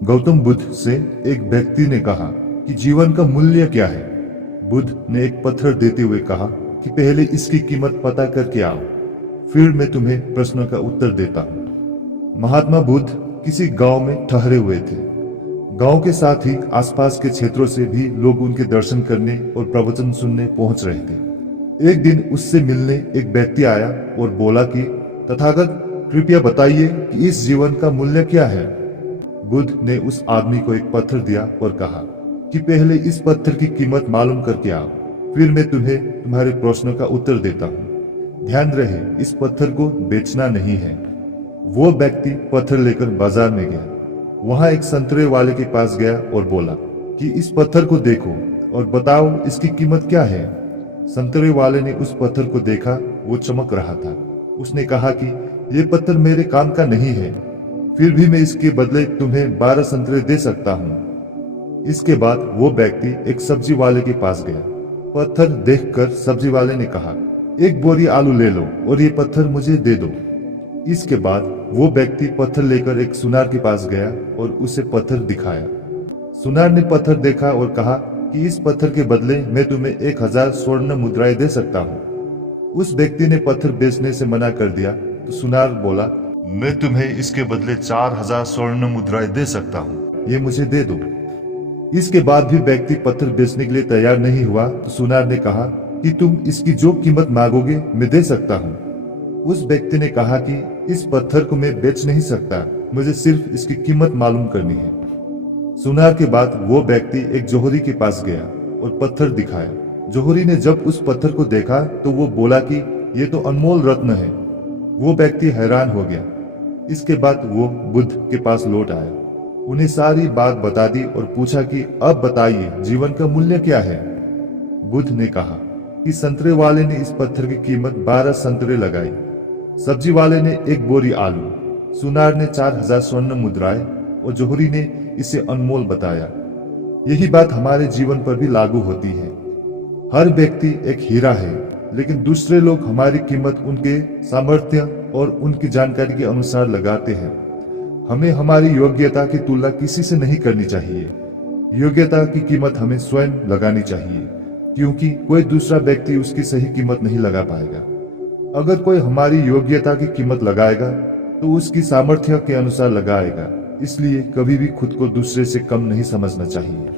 गौतम बुद्ध से एक व्यक्ति ने कहा कि जीवन का मूल्य क्या है। बुद्ध ने एक पत्थर देते हुए कहा कि पहले इसकी कीमत पता करके आओ, फिर मैं तुम्हें प्रश्नों का उत्तर देता हूँ। महात्मा बुद्ध किसी गांव में ठहरे हुए थे। गांव के साथ ही आसपास के क्षेत्रों से भी लोग उनके दर्शन करने और प्रवचन सुनने पहुंच रहे थे। एक दिन उससे मिलने एक व्यक्ति आया और बोला कि तथागत, कृपया बताइए कि इस जीवन का मूल्य क्या है। बुद्ध ने उस आदमी को एक पत्थर दिया और कहा कि पहले इस पत्थर की कीमत मालूम करके आओ, फिर मैं तुम्हें तुम्हारे प्रश्नों का उत्तर देता हूँ। ध्यान रहे, इस पत्थर को बेचना नहीं है। वो व्यक्ति पत्थर लेकर बाजार में गया। वहां एक संतरे वाले के पास गया और बोला कि इस पत्थर को देखो और बताओ इसकी कीमत क्या है। संतरे वाले ने उस पत्थर को देखा, वो चमक रहा था। उसने कहा कि ये पत्थर मेरे काम का नहीं है, फिर भी मैं इसके बदले तुम्हें 12 संतरे दे सकता हूँ। इसके बाद वो व्यक्ति एक सब्जी वाले के पास गया। पत्थर देखकर सब्जी वाले ने कहा, एक बोरी आलू ले लो और ये पत्थर मुझे दे दो। इसके बाद वो व्यक्ति पत्थर लेकर एक सुनार के पास गया और उसे पत्थर दिखाया। सुनार ने पत्थर देखा और कहा कि इस पत्थर के बदले मैं तुम्हें 1000 स्वर्ण मुद्राएं दे सकता हूँ। उस व्यक्ति ने पत्थर बेचने से मना कर दिया तो सुनार बोला, मैं तुम्हें इसके बदले 4000 स्वर्ण मुद्राएं दे सकता हूँ, ये मुझे दे दो। इसके बाद भी व्यक्ति पत्थर बेचने के लिए तैयार नहीं हुआ तो सुनार ने कहा कि तुम इसकी जो कीमत मांगोगे मैं दे सकता हूँ। उस व्यक्ति ने कहा कि इस पत्थर को मैं बेच नहीं सकता, मुझे सिर्फ इसकी कीमत मालूम करनी है। सुनार के बाद वो व्यक्ति एक जोहरी के पास गया और पत्थर दिखाया। जोहरी ने जब उस पत्थर को देखा तो वो बोला कि ये तो अनमोल रत्न है। वो व्यक्ति हैरान हो गया। इसके बाद वो बुद्ध के पास लौट आया, उन्हें सारी बात बता दी और पूछा कि अब बताइए जीवन का मूल्य क्या है। बुद्ध ने कहा कि संतरे वाले ने इस पत्थर की कीमत 12 संतरे लगाई, सब्जी वाले ने एक बोरी आलू, सुनार ने 4000 स्वर्ण मुद्राएं और जोहरी ने इसे अनमोल बताया। यही बात हमारे जीवन पर भी लागू होती है। हर व्यक्ति एक हीरा है, लेकिन दूसरे लोग हमारी कीमत उनके सामर्थ्य और उनकी जानकारी के अनुसार लगाते हैं। हमें हमारी योग्यता की तुलना किसी से नहीं करनी चाहिए। योग्यता की कीमत हमें स्वयं लगानी चाहिए, क्योंकि कोई दूसरा व्यक्ति उसकी सही कीमत नहीं लगा पाएगा। अगर कोई हमारी योग्यता की कीमत लगाएगा तो उसकी सामर्थ्य के अनुसार लगाएगा। इसलिए कभी भी खुद को दूसरे से कम नहीं समझना चाहिए।